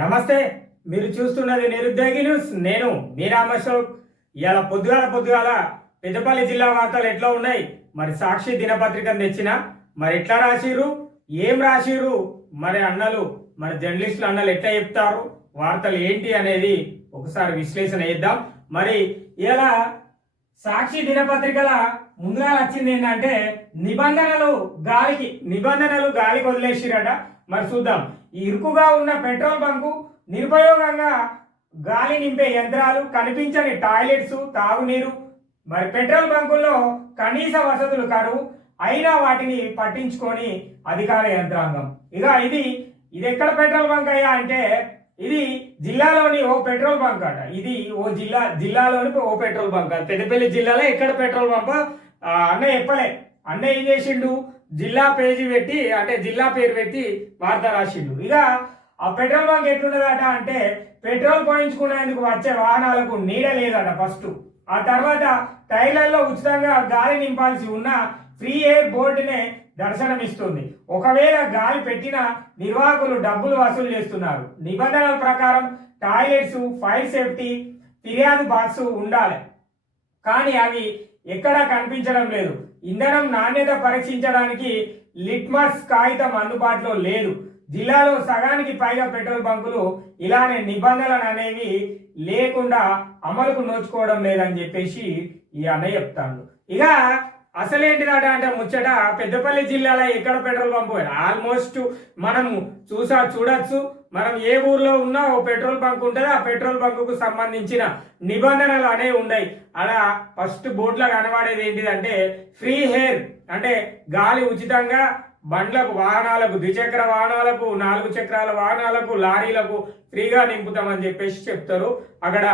నమస్తే. మీరు చూస్తున్నది నిరుద్యోగి న్యూస్. నేను మీ రామశోక్. ఇవాళ పొద్దుగాల పెద్దపల్లి జిల్లా వార్తలు ఎట్లా ఉన్నాయి? మరి సాక్షి దినపత్రికను తెచ్చిన మరి ఎట్లా రాసిర్రు, ఏం రాసిర్రు, మరి అన్నలు, మరి జర్నలిస్టులు అన్నలు ఎట్లా చెప్తారు, వార్తలు ఏంటి అనేది ఒకసారి విశ్లేషణ చేద్దాం. మరి ఇలా సాక్షి దినపత్రికల ముందుగా వచ్చింది ఏంటంటే నిబంధనలు గాలికి వదిలేసిరట. మరి చూద్దాం. ఈ ఇరుకుగా ఉన్న పెట్రోల్ బంకు, నిరుపయోగంగా గాలి నింపే యంత్రాలు, కనిపించని టాయిలెట్స్, తాగునీరు, మరి పెట్రోల్ బంకుల్లో కనీస వసతులు కరువు, అయినా వాటిని పట్టించుకొని అధికార యంత్రాంగం. ఇక ఇది ఎక్కడ పెట్రోల్ బంక్ అయ్యా అంటే ఇది జిల్లాలోని ఓ పెట్రోల్ బంక్ అట. ఇది జిల్లాలోని ఓ పెట్రోల్ బంక్. పెద్దపల్లి జిల్లాలో ఎక్కడ పెట్రోల్ బంక్ అన్న చెప్పలే. అన్న ఏం చేసిండు, జిల్లా పేజీ పెట్టి, అంటే జిల్లా పేరు పెట్టి వార్త రాసిండు. ఇక ఆ పెట్రోల్ బంక్ ఎట్లున్నదట అంటే పెట్రోల్ పోయించుకునేందుకు వచ్చే వాహనాలకు నీడ లేదట ఫస్ట్. ఆ తర్వాత టైర్లలో ఉచితంగా గాలి నింపాల్సి ఉన్న ఫ్రీ ఎయిర్ బోర్డునే దర్శనమిస్తుంది. ఒకవేళ గాలి పెట్టిన నిర్వాహకులు డబ్బులు వసూలు చేస్తున్నారు. నిబంధనల ప్రకారం టాయిలెట్స్, ఫైర్ సేఫ్టీ, ఫిర్యాదు బాక్స్ ఉండాలి, కానీ అవి ఎక్కడా కనిపించడం లేదు. ఇంధనం నాణ్యత పరీక్షించడానికి లిట్మస్ కాగితం అందుబాటులో లేదు. జిల్లాలో సగానికి పైగా పెట్రోల్ బంకులు ఇలానే నిబంధనలు అనేవి లేకుండా అమలుకు నోచుకోవడం లేదని చెప్పేసి ఈ అన్నయ్య చెప్తాడు. ఇక అసలేంటిదట అంటే ముచ్చట పెద్దపల్లి జిల్లాలో ఎక్కడ పెట్రోల్ బంక్ ఆల్మోస్ట్ మనము చూడొచ్చు. మనం ఏ ఊర్లో ఉన్నా ఓ పెట్రోల్ బంక్ ఉంటుంది. ఆ పెట్రోల్ బంకుకు సంబంధించిన నిబంధనలు అనేవి ఉన్నాయి. అలా ఫస్ట్ బోర్డులో కనబడేది ఏంటిదంటే ఫ్రీ ఎయిర్, అంటే గాలి ఉచితంగా బండ్లకు, వాహనాలకు, ద్విచక్ర వాహనాలకు, 4 చక్రాల వాహనాలకు, లారీలకు ఫ్రీగా నింపుతామని చెప్పేసి చెప్తారు. అక్కడ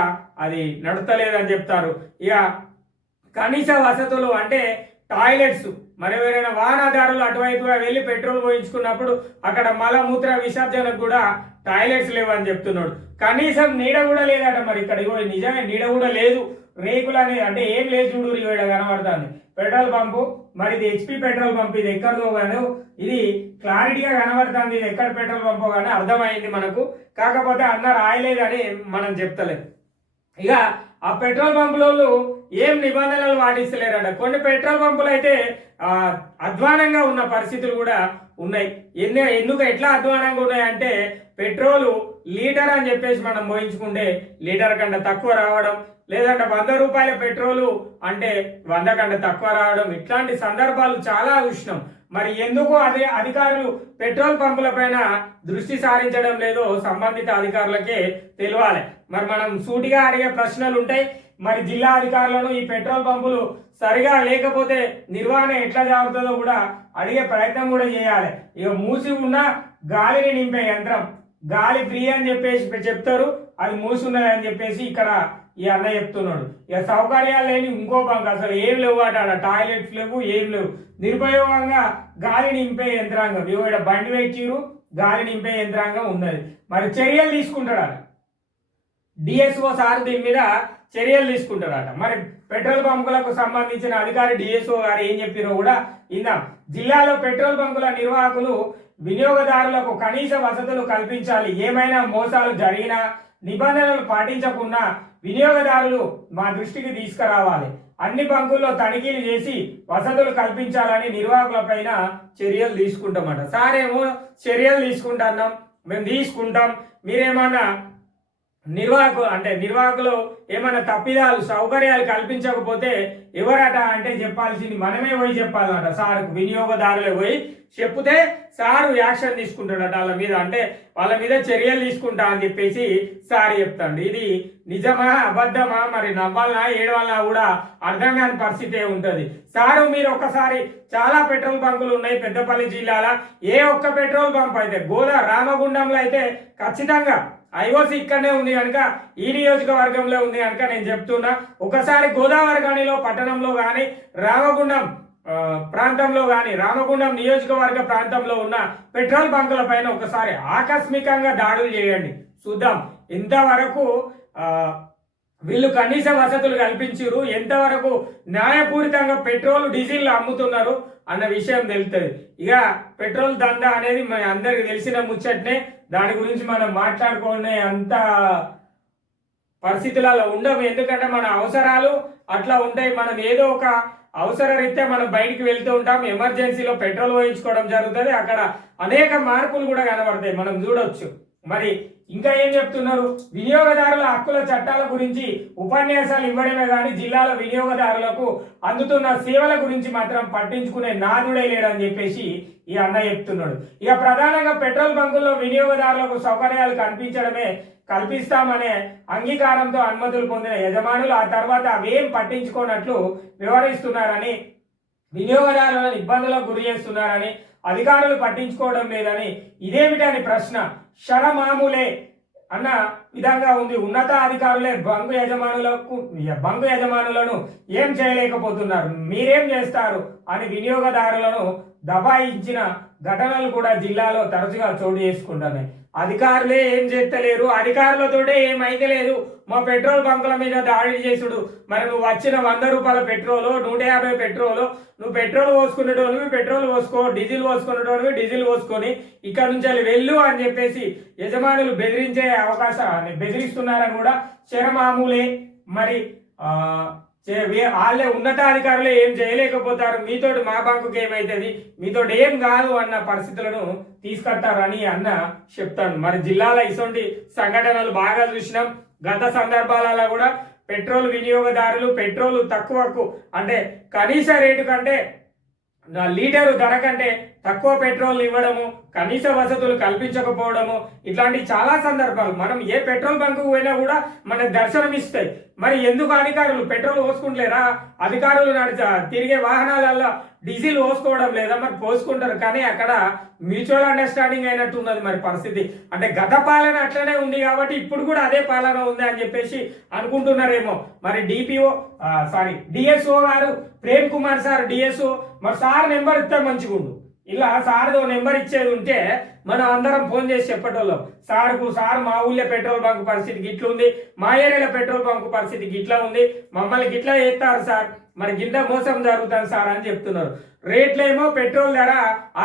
అది నడుస్తలేదని చెప్తారు. ఇక కనీస వసతులు అంటే టాయిలెట్స్, మరి ఎవరైనా వాహనదారులు అటువైపుగా వెళ్ళి పెట్రోల్ పోయించుకున్నప్పుడు అక్కడ మలమూత్ర విసర్జనకు కూడా టాయిలెట్స్ లేవని చెప్తున్నాడు. కనీసం నీడ కూడా లేదట. మరి ఇక్కడ నిజమే నీడ కూడా లేదు. రేకులు అనేది అంటే ఏం లేదు. చూడు ఇక్కడ కనబడుతుంది పెట్రోల్ పంపు. మరి ఇది హెచ్పి పెట్రోల్ పంప్. ఇది ఎక్కడదో కానీ ఇది క్లారిటీగా కనబడుతుంది. ఇది ఎక్కడ పెట్రోల్ పంపో కానీ అర్థమైంది మనకు. కాకపోతే అన్న రాయలేదని మనం చెప్తలేదు. ఇక ఆ పెట్రోల్ పంపులలో ఏం నిబంధనలు పాటిస్తలేరట. కొన్ని పెట్రోల్ పంపులు అయితే అధ్వానంగా ఉన్న పరిస్థితులు కూడా ఉన్నాయి. ఎట్లా అధ్వానంగా ఉన్నాయంటే పెట్రోలు లీటర్ అని చెప్పేసి మనం మోయించుకుంటే లీటర్ కంటే తక్కువ రావడం, లేదంటే 100 రూపాయల పెట్రోలు అంటే 100 కంటే తక్కువ రావడం, ఇట్లాంటి సందర్భాలు చాలా ఉష్ణం. మరి ఎందుకు అధికారులు పెట్రోల్ పంపుల పైన దృష్టి సారించడం లేదో సంబంధిత అధికారులకే తెలియాలి. మరి మనం సూటిగా అడిగే ప్రశ్నలు ఉంటాయి. మరి జిల్లా అధికారులను ఈ పెట్రోల్ పంపులు సరిగా లేకపోతే నిర్వహణ ఎట్లా జరుగుతుందో కూడా అడిగే ప్రయత్నం కూడా చేయాలి. ఇక మూసి ఉన్న గాలిని నింపే యంత్రం, గాలి ఫ్రీ అని చెప్పేసి చెప్తారు, అది మూసి ఉన్నది అని చెప్పేసి ఇక్కడ ఈ అన్న చెప్తున్నాడు. ఇక సౌకర్యాలు లేని ఇంకో బంక్, అసలు ఏం లేవు అట. టాయిలెట్స్ లేవు, ఏం లేవు. నిరుపయోగంగా గాలి నింపే యంత్రాంగం, ఇక్కడ బండి పెట్టిరు, గాలి నింపే యంత్రాంగం ఉన్నది. మరి చర్యలు తీసుకుంటాడట డిఎస్ఓ సార్, దీని మీద చర్యలు తీసుకుంటారట. మరి పెట్రోల్ బంకులకు సంబంధించిన అధికారి డిఎస్ఓ గారు ఏం చెప్పారో కూడా ఇందాం. జిల్లాలో పెట్రోల్ బంకుల నిర్వాహకులు వినియోగదారులకు కనీస వసతులు కల్పించాలి. ఏమైనా మోసాలు జరిగినా, నిబంధనలు పాటించకుండా వినియోగదారులు మా దృష్టికి తీసుకురావాలి. అన్ని బంకుల్లో తనిఖీలు చేసి వసతులు కల్పించాలని నిర్వాహకులపైన చర్యలు తీసుకుంటామట. సారేమో చర్యలు తీసుకుంటున్నాం, మేము తీసుకుంటాం, మీరేమన్నా నిర్వాహకులు ఏమైనా తప్పిదాలు, సౌకర్యాలు కల్పించకపోతే ఎవరట అంటే చెప్పాల్సింది మనమే పోయి చెప్పాలన్నట సార్కు. వినియోగదారులే పోయి చెప్తే సారు యాక్షన్ తీసుకుంటాడట వాళ్ళ మీద, అంటే వాళ్ళ మీద చర్యలు తీసుకుంటా అని చెప్పేసి సార్ చెప్తాడు. ఇది నిజమా అబద్ధమా, మరి నవ్వాలనా ఏడవాలనా కూడా అర్థం కాని పరిస్థితి ఉంటుంది. సారు మీరు ఒక్కసారి, చాలా పెట్రోల్ బంకులు ఉన్నాయి పెద్దపల్లి జిల్లాలో. ఏ ఒక్క పెట్రోల్ పంప్ అయితే రామగుండంలో అయితే ఖచ్చితంగా ఐఓసి ఇక్కడనే ఉంది కనుక, ఈ నియోజకవర్గంలో ఉంది కనుక నేను చెప్తున్నా. ఒకసారి గోదావరి గనిలో పట్టణంలో కానీ, రామగుండం ప్రాంతంలో కానీ, రామగుండం నియోజకవర్గ ప్రాంతంలో ఉన్న పెట్రోల్ బంకుల పైన ఒకసారి ఆకస్మికంగా దాడులు చేయండి, చూద్దాం. ఇంతవరకు వీళ్ళు కనీస వసతులు కల్పించారు, ఎంతవరకు న్యాయపూరితంగా పెట్రోల్ డీజిల్ అమ్ముతున్నారు అన్న విషయం తెలుస్తుంది. ఇక పెట్రోల్ దందా అనేది మన అందరికి తెలిసిన ముచ్చట్నే, దాని గురించి మనం మాట్లాడుకునే అంత పరిస్థితులలో ఉండవు. ఎందుకంటే మన అవసరాలు అట్లా ఉంటాయి. మనం ఏదో ఒక అవసర రీత్యా మనం బయటికి వెళ్తూ ఉంటాం, ఎమర్జెన్సీలో పెట్రోల్ పోయించుకోవడం జరుగుతుంది. అక్కడ అనేక మార్పులు కూడా కనబడతాయి, మనం చూడొచ్చు. మరి ఇంకా ఏం చెప్తున్నారు, వినియోగదారుల హక్కుల చట్టాల గురించి ఉపన్యాసాలు ఇవ్వడమే కానీ జిల్లాల వినియోగదారులకు అందుతున్న సేవల గురించి మాత్రం పట్టించుకునే నాదుడే లేడని చెప్పేసి ఈ అన్న చెప్తున్నాడు. ఇక ప్రధానంగా పెట్రోల్ బంకుల్లో వినియోగదారులకు సౌకర్యాలు కల్పిస్తామనే అంగీకారంతో అనుమతులు పొందిన యజమానులు ఆ తర్వాత అవేం పట్టించుకోనట్లు వ్యవహరిస్తున్నారని, వినియోగదారులను ఇబ్బందులకు గురి చేస్తున్నారని, అధికారులు పట్టించుకోవడం లేదని, ఇదేమిటని ప్రశ్న షరమామూలే అన్న విధంగా ఉంది. ఉన్నతాధికారులే బంకు యజమానులను ఏం చేయలేకపోతున్నారు, మీరేం చేస్తారు అని వినియోగదారులను దబాయించిన ఘటనలు కూడా జిల్లాలో తరచుగా చోటు చేసుకుంటున్నాయి. అధికారులే ఏం చేస్తలేరు, అధికారులతోటే ఏమైతే లేదు, మా పెట్రోల్ బంకుల మీద దాడి చేసుడు. మరి నువ్వు వచ్చిన 100 రూపాయల పెట్రోలు, 150 పెట్రోలు, నువ్వు పెట్రోల్ పోసుకునేటోనివి పెట్రోల్ పోసుకో, డీజిల్ పోసుకునేటోనివి డీజిల్ పోసుకొని ఇక్కడ నుంచి వెళ్ళు అని చెప్పేసి యజమానులు బెదిరిస్తున్నారని కూడా శరమామూలే. మరి వాళ్ళే ఉన్నతాధికారులే ఏం చేయలేకపోతారు, మీతోటి మా బంకుకి ఏమైతుంది, మీతోటి ఏం కాదు అన్న పరిస్థితులను తీసుకొస్తారని అన్న చెప్తాను. మరి జిల్లాలో ఇటువంటి సంఘటనలు బాగా చూసినాం. గత సందర్భాలలో కూడా పెట్రోల్ వినియోగదారులు పెట్రోల్ తక్కువకు అంటే కనీస రేటు కంటే లీటరు ధర కంటే తక్కువ పెట్రోల్ ఇవ్వడము, కనీస వసతులు కల్పించకపోవడము, ఇట్లాంటి చాలా సందర్భాలు మనం ఏ పెట్రోల్ బంకుకు పోయినా కూడా మనకు దర్శనం ఇస్తాయి. మరి ఎందుకు అధికారులు పెట్రోల్ పోసుకుంటలేరా, అధికారులు తిరిగే వాహనాలలో డీజిల్ పోసుకోవడం లేదా, మరి పోసుకుంటారు. కానీ అక్కడ మ్యూచువల్ అండర్స్టాండింగ్ అయినట్టు ఉన్నది మరి పరిస్థితి. అంటే గత పాలన అట్లనే ఉంది కాబట్టి ఇప్పుడు కూడా అదే పాలన ఉంది అని చెప్పేసి అనుకుంటున్నారేమో. మరి డిఎస్ఓ గారు ప్రేమ్ కుమార్ సార్ డిఎస్ఓ, మరి సార్ నెంబర్ ఇస్తే మంచిగుండు. ఇలా సార్దో నెంబర్ ఇచ్చేది ఉంటే మనం అందరం ఫోన్ చేసి చెప్పేటోళ్ళం, సార్ మా ఊళ్ళో పెట్రోల్ బంక్ పరిస్థితి గిట్లా ఉంది, మా ఏరియాలో పెట్రోల్ బంక్ పరిస్థితి గిట్లా ఉంది, మమ్మల్ని గిట్లా చేస్తారు సార్, మరి గింత మోసం జరుగుతుంది సార్ అని చెప్తున్నారు. రేట్లేమో పెట్రోల్ ధర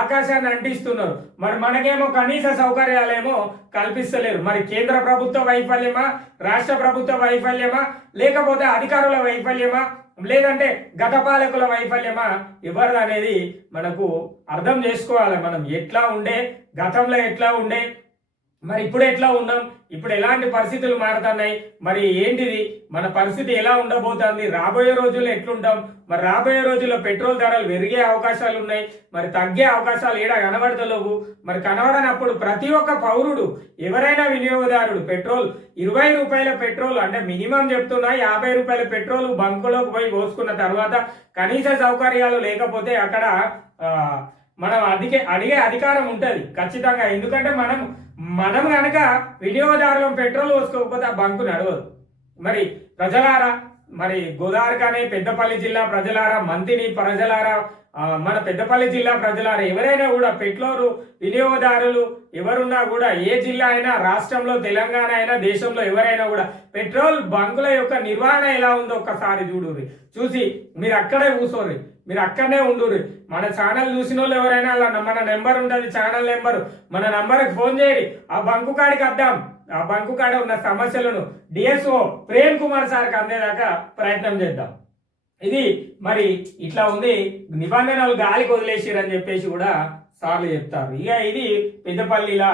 ఆకాశాన్ని అంటిస్తున్నారు, మరి మనకేమో కనీస సౌకర్యాలేమో కల్పిస్తలేరు. మరి కేంద్ర ప్రభుత్వ వైఫల్యమా, రాష్ట్ర ప్రభుత్వ వైఫల్యమా, లేకపోతే అధికారుల వైఫల్యమా, లేదంటే గత పాలకుల వైఫల్యమా, ఎవరిది అనేది మనకు అర్థం చేసుకోవాలి. మనం ఎట్లా ఉండే, గతంలో ఎట్లా ఉండే, మరి ఇప్పుడు ఎట్లా ఉన్నాం, ఇప్పుడు ఎలాంటి పరిస్థితులు మారుతున్నాయి, మరి ఏంటిది మన పరిస్థితి ఎలా ఉండబోతుంది, రాబోయే రోజుల్లో ఎట్లుంటాం, మరి రాబోయే రోజుల్లో పెట్రోల్ ధరలు పెరిగే అవకాశాలు ఉన్నాయి, మరి తగ్గే అవకాశాలు ఏడా కనబడతలేవు. మరి కనబడనప్పుడు ప్రతి ఒక్క పౌరుడు, ఎవరైనా వినియోగదారుడు పెట్రోల్ 20 రూపాయల పెట్రోల్ అంటే మినిమం చెప్తున్నా 50 రూపాయల పెట్రోల్ బంకులోకి పోయి పోసుకున్న తర్వాత కనీస సౌకర్యాలు లేకపోతే అక్కడ మనం అడిగే అధికారం ఉంటుంది ఖచ్చితంగా. ఎందుకంటే మనం కనుక వినియోగదారులం పెట్రోల్ పోసుకోకపోతే ఆ బంకు నడవదు. మరి ప్రజలారా, మరి గోదావరికనే పెద్దపల్లి జిల్లా ప్రజలారా, మంతిని ప్రజలారా, మన పెద్దపల్లి జిల్లా ప్రజలారా, ఎవరైనా కూడా పెట్రోల్ వినియోగదారులు ఎవరున్నా కూడా, ఏ జిల్లా అయినా, రాష్ట్రంలో తెలంగాణ అయినా, దేశంలో ఎవరైనా కూడా పెట్రోల్ బంకుల యొక్క నిర్వహణ ఎలా ఉందో ఒక్కసారి చూసి మీరు అక్కడే కూర్చోరు, మీరు అక్కడనే ఉండుర్రి. మన ఛానల్ చూసిన వాళ్ళు ఎవరైనా మన నెంబర్ ఉంటుంది, ఛానల్ నెంబరు, మన నంబర్కి ఫోన్ చేయండి. ఆ బంకు కాడికి వద్దాం, ఆ బంకు కాడ ఉన్న సమస్యలను డిఎస్ఓ ప్రేమ్ కుమార్ సార్కి అందేదాకా ప్రయత్నం చేద్దాం. ఇది మరి ఇట్లా ఉంది, నిబంధనలు గాలికి వదిలేసిరని చెప్పేసి కూడా సార్లు చెప్తారు. ఇక ఇది పెద్దపల్లిలా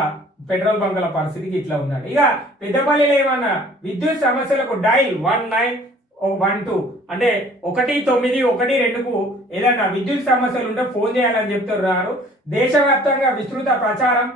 పెట్రోల్ బంకుల పరిస్థితికి ఇట్లా ఉందండి. ఇక పెద్దపల్లిలో ఏమన్నా విద్యుత్ సమస్యలకు డైల్ 1912 అంటే 1912కు ఏదన్నా విద్యుత్ సమస్యలు ఉంటే ఫోన్ చేయాలని చెప్తున్నారు. దేశవ్యాప్తంగా విస్తృత ప్రచారం.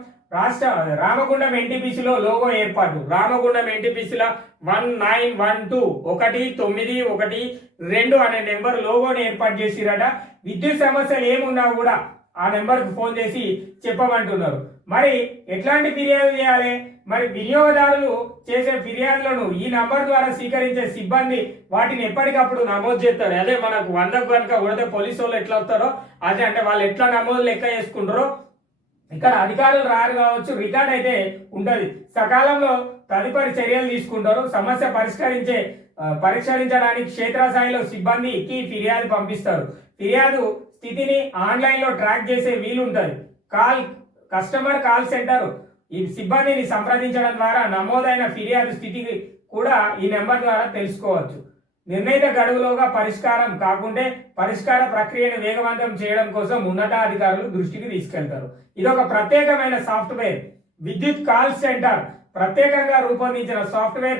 రామగుండం ఎన్టీపీసీలో లోగో ఏర్పాటు. రామగుండం ఎన్టీపీసీలో 1912 1912 అనే నెంబర్ లోగోని ఏర్పాటు చేసిరట. విద్యుత్ సమస్యలు ఏమున్నా కూడా ఆ నెంబర్కి ఫోన్ చేసి చెప్పమంటున్నారు. మరి ఎట్లాంటి ఫిర్యాదు చేయాలి, మరి వినియోగదారులు చేసే ఫిర్యాదులను ఈ నంబర్ ద్వారా స్వీకరించే సిబ్బంది వాటిని ఎప్పటికప్పుడు నమోదు చేస్తారు. అదే మనకు 100కు కనుక కొడితే పోలీసు వాళ్ళు ఎట్లా వస్తారో అదే, అంటే వాళ్ళు ఎట్లా నమోదు లెక్క చేసుకుంటారో ఇక్కడ అధికారులు రారు కావచ్చు, రికార్డ్ అయితే ఉంటది. సకాలంలో తదుపరి చర్యలు తీసుకుంటారు. సమస్య పరిష్కరించడానికి క్షేత్రస్థాయిలో సిబ్బందికి ఫిర్యాదు పంపిస్తారు. ఫిర్యాదు స్థితిని ఆన్లైన్లో ట్రాక్ చేసే వీలుంటుంది. కస్టమర్ కాల్ సెంటర్ ఈ సిబ్బందిని సంప్రదించడం ద్వారా నమోదైన ఫిర్యాదు స్థితికి కూడా ఈ నెంబర్ ద్వారా తెలుసుకోవచ్చు. నిర్ణీత గడువులోగా పరిష్కారం కాకుంటే పరిష్కార ప్రక్రియను వేగవంతం చేయడం కోసం ఉన్నతాధికారులు దృష్టికి తీసుకెళ్తారు. ఇది ఒక ప్రత్యేకమైన సాఫ్ట్వేర్. విద్యుత్ కాల్ సెంటర్ ప్రత్యేకంగా రూపొందించిన సాఫ్ట్వేర్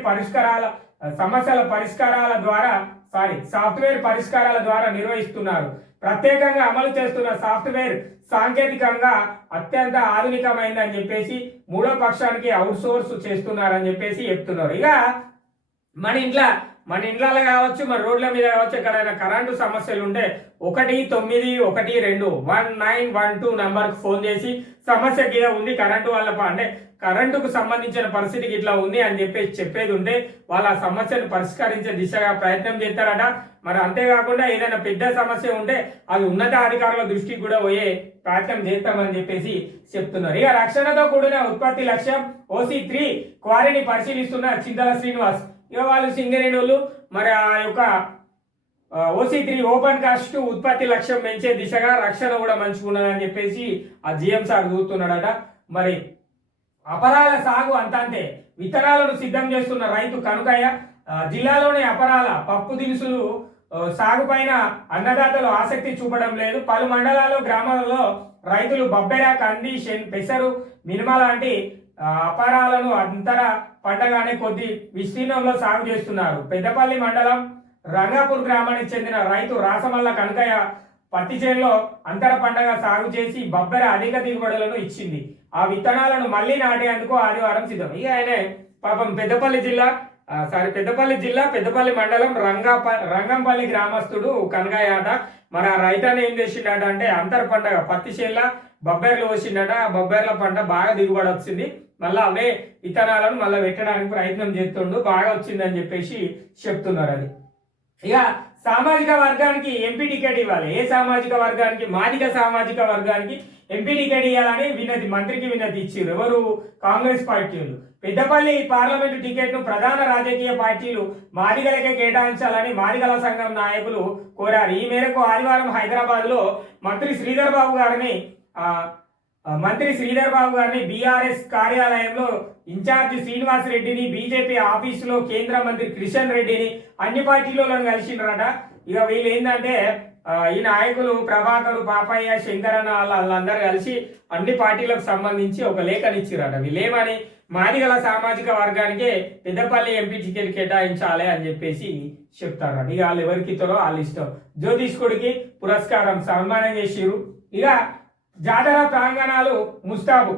పరిష్కారాల ద్వారా నిర్వహిస్తున్నారు. ప్రత్యేకంగా అమలు చేస్తున్న సాఫ్ట్వేర్ సాంకేతికంగా అత్యంత ఆధునికమైందని చెప్పేసి మూడో పక్షానికి అవుట్ సోర్స్ చేస్తున్నారని చెప్పేసి చెప్తున్నారు. ఇక మన ఇంట్లో కావచ్చు, మన రోడ్ల మీద కావచ్చు, ఎక్కడైనా కరెంటు సమస్యలు ఉంటే 1912 నంబర్కి ఫోన్ చేసి సమస్య గిద ఉంది కరెంటు వల్ల అంటే కరెంటుకు సంబంధించిన పరిస్థితికి ఇట్లా ఉంది అని చెప్పేసి చెప్పేది ఉంటే వాళ్ళ సమస్యను పరిష్కరించే దిశగా ప్రయత్నం చేస్తారట. మరి అంతేకాకుండా ఏదైనా పెద్ద సమస్య ఉంటే అది ఉన్నత అధికారుల దృష్టికి కూడా పోయే ప్రయత్నం చేస్తామని చెప్పేసి చెప్తున్నారు. ఇక రక్షణతో కూడిన ఉత్పత్తి లక్ష్యం OC3 క్వారీని పరిశీలిస్తున్న చింతల శ్రీనివాస్. ఇక వాళ్ళు సింగరేణులు మరి ఆ యొక్క OC3 ఓపెన్ కాస్ట్ ఉత్పత్తి లక్ష్యం పెంచే దిశగా రక్షణ కూడా మంచుకున్నదని చెప్పేసి ఆ GM సార్ చూస్తున్నాడట. మరి అపరాల సాగు అంతే విత్తనాలను సిద్ధం చేస్తున్న రైతు కనుకయ్య. జిల్లాలోని అపరాల పప్పు దినుసులు సాగు పైన అన్నదాతలు ఆసక్తి చూపడం లేదు. పలు మండలాల్లో గ్రామాలలో రైతులు బొబ్బెర, కంది, పెసరు, మినిమా లాంటి అపరాలను అంతర పంటగానే కొద్ది విస్తీర్ణంలో సాగు చేస్తున్నారు. పెద్దపల్లి మండలం రంగాపూర్ గ్రామానికి చెందిన రైతు రాసమల్ల కనకయ్య పత్తి చేనులో అంతర పంటగా సాగు చేసి బొబ్బెర అధిక దిగుబడులను ఇచ్చింది. ఆ విత్తనాలను మళ్లీ నాటేందుకు ఆదివారం సిద్ధం. ఇక ఆయన పాపం పెద్దపల్లి జిల్లా పెద్దపల్లి మండలం రంగంపల్లి గ్రామస్తుడు కనకయ్య ఆట. మరి ఆ రైతాన్ని ఏం చేసిండట అంటే అంతర పంటగా పత్తి చేనుల బొబ్బెర్లు పోసిండట. ఆ బొబ్బెర్ల పంట బాగా దిగుబడి వచ్చింది. మళ్ళీ అవే విత్తనాలను మళ్ళీ పెట్టడానికి ప్రయత్నం చేస్తుండు, బాగా వచ్చిందని చెప్పేసి చెప్తున్నారు. అది ఇక సామాజిక వర్గానికి ఎంపీ టికెట్ ఇవ్వాలి. ఏ సామాజిక వర్గానికి? మాదిగ సామాజిక వర్గానికి ఎంపీ టికెట్ ఇవ్వాలని మంత్రికి వినతి ఇచ్చారు. ఎవరు? కాంగ్రెస్ పార్టీలు. పెద్దపల్లి పార్లమెంటు టికెట్ను ప్రధాన రాజకీయ పార్టీలు మాదిగలకే కేటాయించాలని మాదిగల సంఘం నాయకులు కోరారు. ఈ మేరకు ఆదివారం హైదరాబాద్లో మంత్రి శ్రీధర్ బాబు గారిని బీఆర్ఎస్ కార్యాలయంలో ఇన్ఛార్జి శ్రీనివాస్ రెడ్డిని, బీజేపీ ఆఫీసులో కేంద్ర మంత్రి కిషన్ రెడ్డిని అన్ని పార్టీలలో కలిసిండ్రట. ఇక వీళ్ళు ఏంటంటే ఈ నాయకులు ప్రభాకరు, పాపయ్య, శంకరన్న వాళ్ళందరూ కలిసి అన్ని పార్టీలకు సంబంధించి ఒక లేఖనిచ్చిరట. వీళ్ళేమని మాదిగల సామాజిక వర్గానికే పెద్దపల్లి ఎంపీ టికెట్ కేటాయించాలి అని చెప్పేసి చెప్తారట. ఇక వాళ్ళు ఎవరికి ఇస్తారో వాళ్ళు ఇష్టం. జ్యోతిష్కుడికి పురస్కారం సన్మానం చేసిరు. ఇక జాతర ప్రాంగణాలు ముస్తాబు.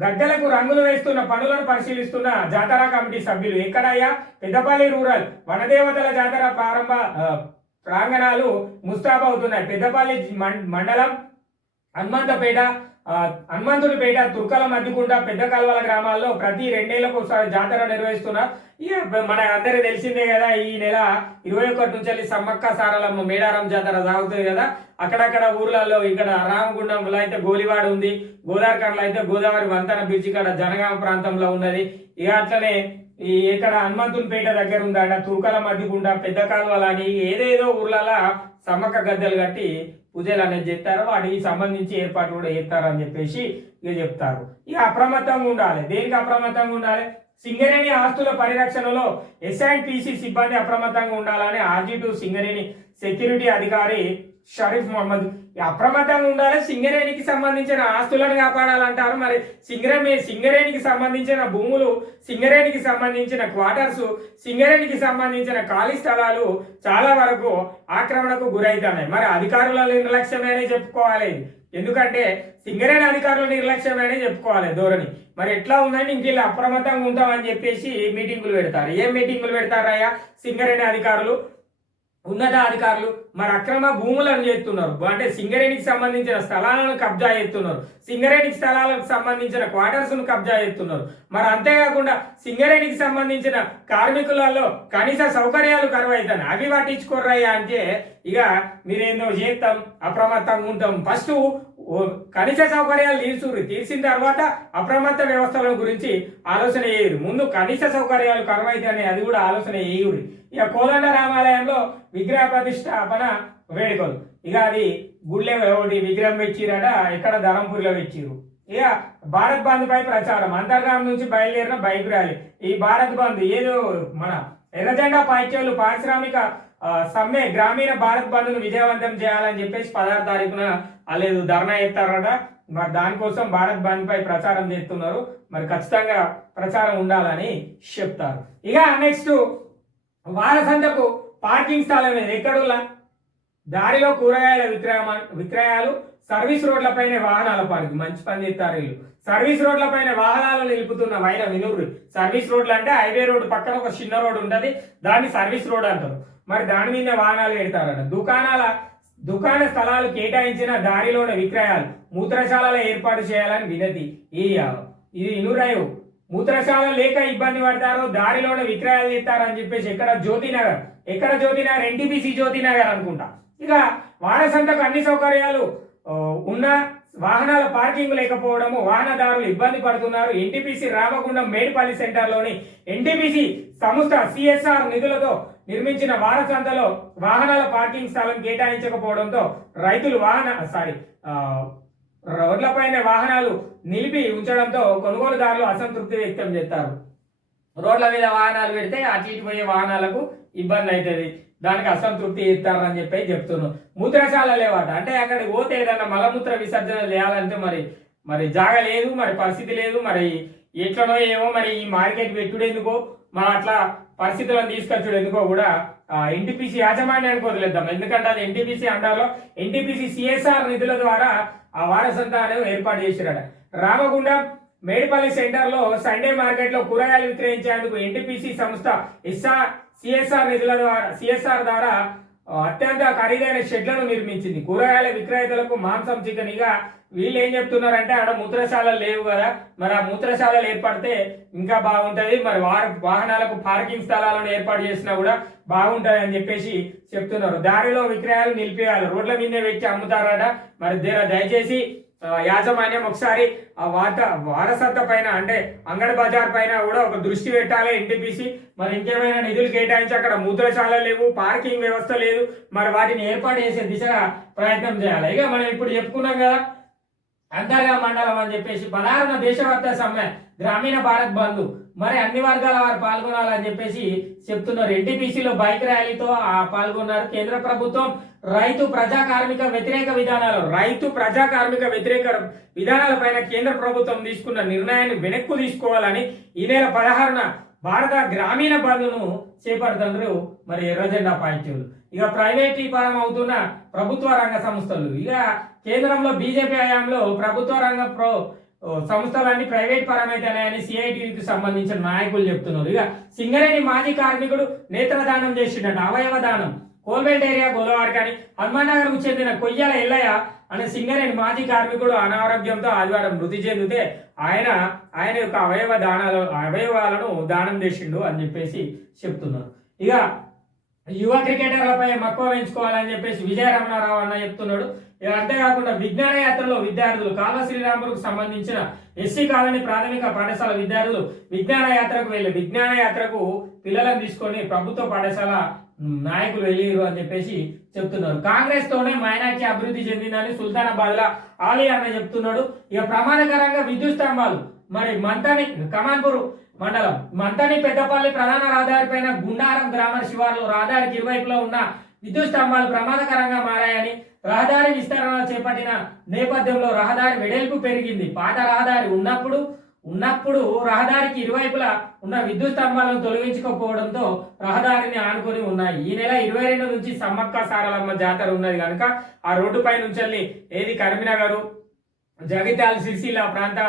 గద్దెలకు రంగులు వేస్తున్న పనులను పరిశీలిస్తున్న జాతర కమిటీ సభ్యులు. ఎక్కడయ్యా? పెద్దపల్లి రూరల్ వనదేవతల జాతర ప్రాంగణాలు ముస్తాబు అవుతున్నాయి. పెద్దపల్లి మండలం హనుమంతుడిపేట, తుర్కల మధ్యకుంట, పెద్ద కల్వల గ్రామాల్లో ప్రతి 2 నెలలకు ఒకసారి జాతర నిర్వహిస్తున్నారు. ఇక మన అందరికి తెలిసిందే కదా, ఈ నెల 21 నుంచి సమ్మక్క సారలమ్మ మేడారం జాతర సాగుతుంది కదా. అక్కడక్కడ ఊర్లలో, ఇక్కడ రామగుండంలో అయితే గోలివాడ ఉంది, గోదావరికండ్లో అయితే గోదావరి వంతెన బ్రిడ్జి కాడ జనగామ ప్రాంతంలో ఉన్నది. ఇక అట్లనే ఇక్కడ హనుమంతునిపేట దగ్గర ఉందట, తుర్కల మధ్యకుంట, పెద్ద కాలువలు అని ఏదేదో ఊర్లలో సమ్మక్క గద్దెలు కట్టి పూజలు అనేది చేస్తారు. వాటికి సంబంధించి ఏర్పాటు కూడా చేస్తారని చెప్పేసి ఇక చెప్తారు. ఇక అప్రమత్తంగా ఉండాలి. దేనికి అప్రమత్తంగా ఉండాలి? సింగరేణి ఆస్తుల పరిరక్షణలో SNPC సిబ్బంది అప్రమత్తంగా ఉండాలని RG2 సింగరేణి సెక్యూరిటీ అధికారి షరీఫ్ మొహమ్మద్ అప్రమత్తంగా ఉండాలి. సింగరేణికి సంబంధించిన ఆస్తులను కాపాడాలంటారు. మరి సింగరేణికి సంబంధించిన భూములు, సింగరేణికి సంబంధించిన క్వార్టర్స్, సింగరేణికి సంబంధించిన ఖాళీ స్థలాలు చాలా వరకు ఆక్రమణకు గురవుతున్నాయి. మరి అధికారుల నిర్లక్ష్యమేనే చెప్పుకోవాలి. ఎందుకంటే సింగరేణి అధికారుల నిర్లక్ష్యమేనే చెప్పుకోవాలి ధోరణి. మరి ఎట్లా ఉందంటే ఇంక ఇలా అప్రమత్తంగా ఉంటామని చెప్పేసి మీటింగులు పెడతారు. ఏం మీటింగులు పెడతారయ్యా? సింగరేణి అధికారులు, ఉన్నత అధికారులు మరి అక్రమ భూములను చేస్తున్నారు. అంటే సింగరేణికి సంబంధించిన స్థలాలను కబ్జా చేస్తున్నారు, సింగరేణికి స్థలాలకు సంబంధించిన క్వార్టర్స్ ను కబ్జా చేస్తున్నారు. మరి అంతేకాకుండా సింగరేణికి సంబంధించిన కార్మికులలో కనీస సౌకర్యాలు కరువైతాయి. అవి పట్టించుకోర్రయ్యా అంటే ఇక మీరేందో చేస్తాం, అప్రమత్తంగా ఉంటాం. ఫస్ట్ కనీస సౌకర్యాలు తీర్చిన తర్వాత అప్రమత్త వ్యవస్థల గురించి ఆలోచన చేయరు. ముందు కనీస సౌకర్యాలు కరువైతే అని అది కూడా ఆలోచన చేయరు. ఇక కోదండ రామాలయంలో విగ్రహ ప్రతిష్టాపన వేడుకలు, ఇక అది గుళ్ళే ఒకటి విగ్రహం పెట్టిరట, ఎక్కడ ధరంపూర్లో పెట్టిరు. ఇక భారత్ బంద్ పై ప్రచారం, అంతర్గాం నుంచి బయలుదేరిన బైక్ ర్యాలీ. ఈ భారత్ బంద్ ఏదో మన ఎర్రజెండా పార్టీలు పారిశ్రామిక సమ్మె గ్రామీణ భారత్ బంద్ ను విజయవంతం చేయాలని చెప్పేసి 16 తారీఖున లేదు ధర్నా ఎత్తారట. మరి దానికోసం భారత్ బంద్ పై ప్రచారం చేస్తున్నారు. మరి ఖచ్చితంగా ప్రచారం ఉండాలని చెప్తారు. ఇక నెక్స్ట్ వారసంతకు పార్కింగ్ స్థలం ఎక్కడులా దారిలో కూరగాయల విక్రయాలు, సర్వీస్ రోడ్లపైన వాహనాల పార్కింగ్. మంచి పని చేస్తారు వీళ్ళు. సర్వీస్ రోడ్లపైన వాహనాలు నిలుపుతున్న వైన వినూరు. సర్వీస్ రోడ్లు అంటే హైవే రోడ్డు పక్కన ఒక చిన్న రోడ్డు ఉంటుంది, దాన్ని సర్వీస్ రోడ్ అంటారు. మరి దాని మీద వాహనాలు పెడతారట. దుకాణ స్థలాలు కేటాయించిన దారిలోని విక్రయాలు, మూత్రశాలల ఏర్పాటు చేయాలని వినతి. ఇది ఇనురయు మూత్రశాల లేక ఇబ్బంది పడతారు, దారిలోనే విక్రయాలు చేస్తారని చెప్పేసి ఎక్కడ జ్యోతినగర్ ఎన్టీపీసీ జ్యోతినగర్ అనుకుంటా. ఇక వారసంతకు అన్ని సౌకర్యాలు ఉన్న వాహనాల పార్కింగ్ లేకపోవడము వాహనదారులు ఇబ్బంది పడుతున్నారు. ఎన్టీపీసీ రామగుండం మేడిపల్లి సెంటర్లోని ఎన్టీపీసీ సంస్థ సిఎస్ఆర్ నిధులతో నిర్మించిన వారసంతలో వాహనాల పార్కింగ్ స్థలం కేటాయించకపోవడంతో రైతులు రోడ్లపైన వాహనాలు నిలిపి ఉంచడంతో కొనుగోలుదారులు అసంతృప్తి వ్యక్తం చేస్తారు. రోడ్ల మీద వాహనాలు పెడితే అటు ఇటు పోయే వాహనాలకు ఇబ్బంది అవుతుంది, దానికి అసంతృప్తి ఇస్తారని చెప్పి చెప్తున్నాను. మూత్రశాల లేవాట, అంటే అక్కడికి పోతే ఏదైనా మలమూత్ర విసర్జన చేయాలంటే మరి జాగ లేదు, మరి పరిస్థితి లేదు, మరి ఎట్లనో ఏమో మరి ఈ మార్కెట్ పెట్టుడెందుకో మరి అట్లా పరిస్థితులను తీసుకొచ్చుడు ఎందుకో కూడా ఎన్టీపీసీ యాజమాన్యానికి వదిలేద్దాం. ఎందుకంటే అది ఎన్టీపీసీ అండర్లో ఎన్టీపీసీ సిఎస్ఆర్ నిధుల ద్వారా ఆ వారసంత అనేది ఏర్పాటు చేసిరట. రామగుండం మేడిపల్లి సెంటర్ లో సండే మార్కెట్ లో కూరగాయలు విక్రయించేందుకు ఎన్టీపీసీ సంస్థ సిఎస్ఆర్ ద్వారా అత్యంత ఖరీదైన షెడ్లను నిర్మించింది. కూరగాయల విక్రేతలకు మాంసం, చికెన్. ఇక వీళ్ళు ఏం చెప్తున్నారంటే ఆడ మూత్రశాలలు లేవు కదా, మరి ఆ మూత్రశాలలు ఏర్పడితే ఇంకా బాగుంటది, మరి వాహనాలకు పార్కింగ్ స్థలాలను ఏర్పాటు చేసినా కూడా బాగుంటది అని చెప్పేసి చెప్తున్నారు. దారిలో విక్రయాలు నిలిపేయాలి, రోడ్ల మీదే పెట్టి అమ్ముతారట. మరి దయచేసి యాజమాన్యం ఒకసారి ఆ వారసత్వ పైన అంటే అంగడి బజార్ పైన కూడా ఒక దృష్టి పెట్టాలి ఎన్టీపీసీ. మరి ఇంకేమైనా నిధులు కేటాయించి అక్కడ మూత్రశాలలు లేవు, పార్కింగ్ వ్యవస్థ లేదు, మరి వాటిని ఏర్పాటు చేసే దిశగా ప్రయత్నం చేయాలి. ఇక మనం ఇప్పుడు చెప్పుకున్నాం కదా అంతర్గా మండలం అని చెప్పేసి 16వ దేశవ్యాప్త సమ్మె గ్రామీణ భారత్ బంద్, మరి అన్ని వర్గాల వారు పాల్గొనాలని చెప్పేసి చెప్తున్నారు. ఎన్టీపీసీలో బైక్ ర్యాలీతో పాల్గొన్నారు. కేంద్ర ప్రభుత్వం రైతు ప్రజా కార్మిక వ్యతిరేక విధానాలపైన కేంద్ర ప్రభుత్వం తీసుకున్న నిర్ణయాన్ని వెనక్కు తీసుకోవాలని ఈ నెల 16న భారత గ్రామీణ బంద్ను చేపడుతున్నారు మరి ఎర్రజెండా పార్టీలు. ఇక ప్రైవేటీకరణ అవుతున్న ప్రభుత్వ రంగ సంస్థలు, ఇక కేంద్రంలో బీజేపీ హయాంలో ప్రభుత్వ రంగ సంస్థలన్నీ ప్రైవేట్ పరమైతేనాయని సిఐటికి సంబంధించిన నాయకులు చెప్తున్నారు. ఇక సింగరేణి మాజీ కార్మికుడు నేత్రదానం చేసిండట, అవయవ దానం. కోల్బెల్ట్ ఏరియా గోదావరికని హనుమానగర్ కు చెందిన కొయ్యాల ఎల్లయ్య అనే సింగరేణి మాజీ కార్మికుడు అనారోగ్యంతో ఆదివారం మృతి చెందితే ఆయన యొక్క అవయవాలను దానం చేసిండు అని చెప్పేసి చెప్తున్నారు. ఇక యువ క్రికెటర్లపై మక్కువ పెంచుకోవాలని చెప్పేసి విజయ రమణారావు అన్న చెప్తున్నాడు. ఇక అంతేకాకుండా విజ్ఞాన యాత్రలో విద్యార్థులు కాల్వ శ్రీరాంపూర్కు సంబంధించిన ఎస్సీ కాలనీ ప్రాథమిక పాఠశాల విద్యార్థులు విజ్ఞాన యాత్రకు పిల్లలను తీసుకొని ప్రభుత్వ పాఠశాల నాయకులు వెళ్ళిరు అని చెప్పేసి చెప్తున్నారు. కాంగ్రెస్ తోనే మైనార్టీ అభివృద్ధి చెందిందని సుల్తానాబాద్ లా ఆలీ అన్న చెప్తున్నాడు. ఇక ప్రమాదకరంగా విద్యుత్ స్తంభాలు, మరి కమాన్పూర్ మండలం మంతని పెద్దపల్లి ప్రధాన రహదారి పైన గుండారం గ్రామ శివార్లు రహదారికి ఇరువైపులో ఉన్న విద్యుత్ స్తంభాలు ప్రమాదకరంగా మారాయని, రహదారి విస్తరణ చేపట్టిన నేపథ్యంలో రహదారి వెడల్పు పెరిగింది. పాత రహదారి ఉన్నప్పుడు రహదారికి ఇరువైపులా ఉన్న విద్యుత్ స్తంభాలను తొలగించకపోవడంతో రహదారిని ఆనుకొని ఉన్నాయి. ఈ నెల 22 నుంచి సమ్మక్క సారలమ్మ జాతర ఉన్నది కనుక ఆ రోడ్డు పై నుంచి ఏది కరీంనగర్, జగిత్యాల, సిరిసిల్ల ప్రాంత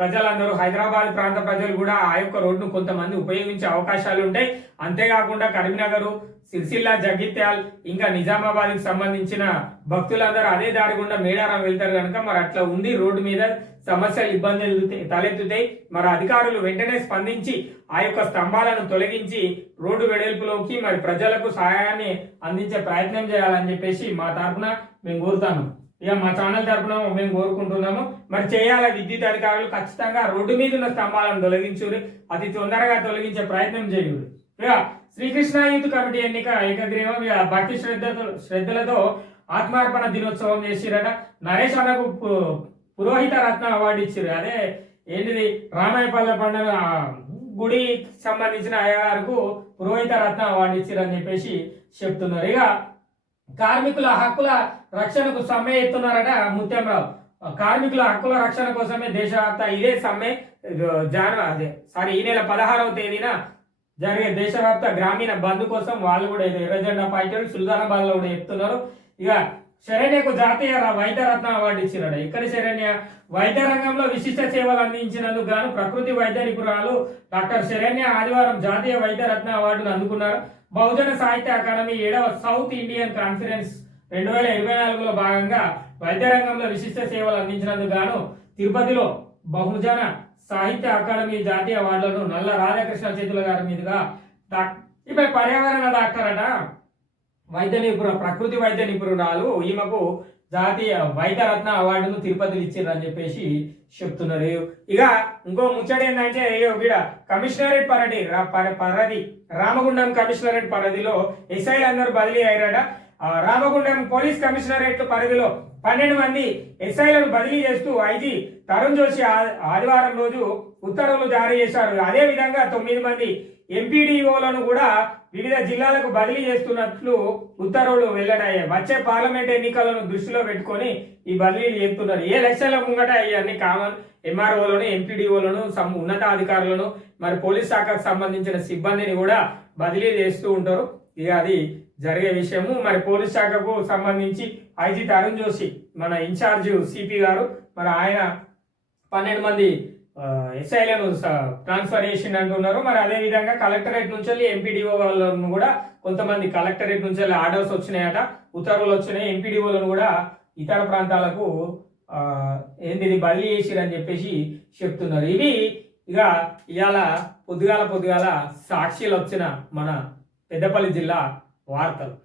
ప్రజలందరూ, హైదరాబాద్ ప్రాంత ప్రజలు కూడా ఆ యొక్క రోడ్డును కొంతమంది ఉపయోగించే అవకాశాలు ఉంటాయి. అంతేకాకుండా కరీంనగర్, సిరిసిల్ల, జగిత్యాల్ ఇంకా నిజామాబాద్కి సంబంధించిన భక్తులందరూ అదే దారి గుండా మేడారం వెళ్తారు కనుక మరి అట్లా ఉంది. రోడ్డు మీద సమస్యలు, ఇబ్బందులు తలెత్తుతాయి. మరి అధికారులు వెంటనే స్పందించి ఆ యొక్క స్తంభాలను తొలగించి రోడ్డు వెడల్పులోకి మరి ప్రజలకు సహాయాన్ని అందించే ప్రయత్నం చేయాలని చెప్పేసి మా తరఫున మేము కోరుతాము. ఇక మా ఛానల్ తరపున మేము కోరుకుంటున్నాము. మరి చేయాల విద్యుత్ అధికారులు ఖచ్చితంగా రోడ్డు మీద ఉన్న స్తంభాలను తొలగించుర్రి, అతి తొందరగా తొలగించే ప్రయత్నం చేయుడు. ఇక శ్రీకృష్ణ యూత్ కమిటీ ఎన్నిక ఏకగ్రీవం ఇక భక్తి శ్రద్ధలతో ఆత్మార్పణ దినోత్సవం చేసిరట. నరేష్ అన్నకు పురోహిత రత్న అవార్డు ఇచ్చారు. అదే ఏంటిది రామాయపల్లె పండుగ గుడికి సంబంధించిన అయ్యగారుకు పురోహిత రత్న అవార్డు ఇచ్చారని చెప్పేసి చెప్తున్నారు. ఇక కార్మికుల హక్కుల రక్షణకు సమ్మె ఎత్తున్నారట ముత్యంరావు. కార్మికుల హక్కుల రక్షణ కోసమే దేశవ్యాప్త ఇదే సమ్మె ఈ నెల 16వ తేదీన జరిగే దేశవ్యాప్త గ్రామీణ బంద్ కోసం వాళ్ళు కూడా ఎర్రజెండా పార్టీలు సుల్తానాబాద్ లో కూడా చెప్తున్నారు. ఇక శరణ్యకు జాతీయ వైద్య రత్న అవార్డు ఇచ్చినాడు. ఇక్కడ శరణ్య వైద్య రంగంలో విశిష్ట సేవలు అందించినందుకు గాను ప్రకృతి వైద్య నిపుణురాలు డాక్టర్ శరణ్య ఆదివారం జాతీయ వైద్య రత్న అవార్డును అందుకున్నారు. బహుజన సాహిత్య అకాడమీ 7వ సౌత్ ఇండియన్ కాన్ఫరెన్స్ 2024లో భాగంగా వైద్య రంగంలో విశిష్ట సేవలు అందించినందుకు గాను తిరుపతిలో బహుజన సాహిత్య అకాడమీ జాతీయ అవార్డులను నల్ల రాధాకృష్ణ చేతుల గారి మీదుగా ఇప్పుడు పర్యావరణ డాక్టర్ అట ప్రకృతి వైద్య నిపుణురాలు ఈమెకు జాతీయ వైద్య రత్న అవార్డును తిరుపతిలో ఇచ్చారని చెప్పేసి చెప్తున్నారు. ఇక ఇంకో ముచ్చట ఏంటంటే కమిషనరేట్ పరిధి రామగుండం కమిషనరేట్ పరిధిలో ఎస్ఐలు అందరూ బదిలీ అయ్యారట. రామగుండం పోలీస్ కమిషనరేట్ పరిధిలో 12 మంది ఎస్ఐలను బదిలీ చేస్తూ ఐజీ తరుణ్ జోషి ఆదివారం రోజు ఉత్తర్వులు జారీ చేశారు. అదే విధంగా 9 మంది ఎంపీడీఓలను కూడా వివిధ జిల్లాలకు బదిలీ చేస్తున్నట్లు ఉత్తర్వులు వెల్లడయ్యాయి. వచ్చే పార్లమెంట్ ఎన్నికలను దృష్టిలో పెట్టుకొని ఈ బదిలీలు చేస్తున్నారు. ఏ లక్షల ముంగట ఇవన్నీ కామన్ ఎంఆర్ఓలను ఎంపీడీఓలను ఉన్నతాధికారులను మరి పోలీస్ శాఖకు సంబంధించిన సిబ్బందిని కూడా బదిలీ చేస్తూ ఉంటారు. ఇక అది జరిగే విషయము. మరి పోలీస్ శాఖకు సంబంధించి ఐజీ తరుణ్ జోషి మన ఇన్ఛార్జ్ సిపి గారు మరి ఆయన 12 మంది ఎస్ఐలను ట్రాన్స్ఫర్ చేసిండు అంటున్నారు. మరి అదే విధంగా కలెక్టరేట్ నుంచి వెళ్ళి ఎంపీడీఓ వాళ్ళను కూడా కొంతమంది కలెక్టరేట్ నుంచి వెళ్ళి ఆర్డర్స్ వచ్చినాయట, ఉత్తర్వులు వచ్చినాయి. ఎంపీడీఓలను కూడా ఇతర ప్రాంతాలకు ఏంటిది బదిలీ చేసిరని చెప్పేసి చెప్తున్నారు. ఇవి ఇక ఇవాళ పొద్దుగాల సాక్షిలు వచ్చిన మన పెద్దపల్లి జిల్లా వార్తలు.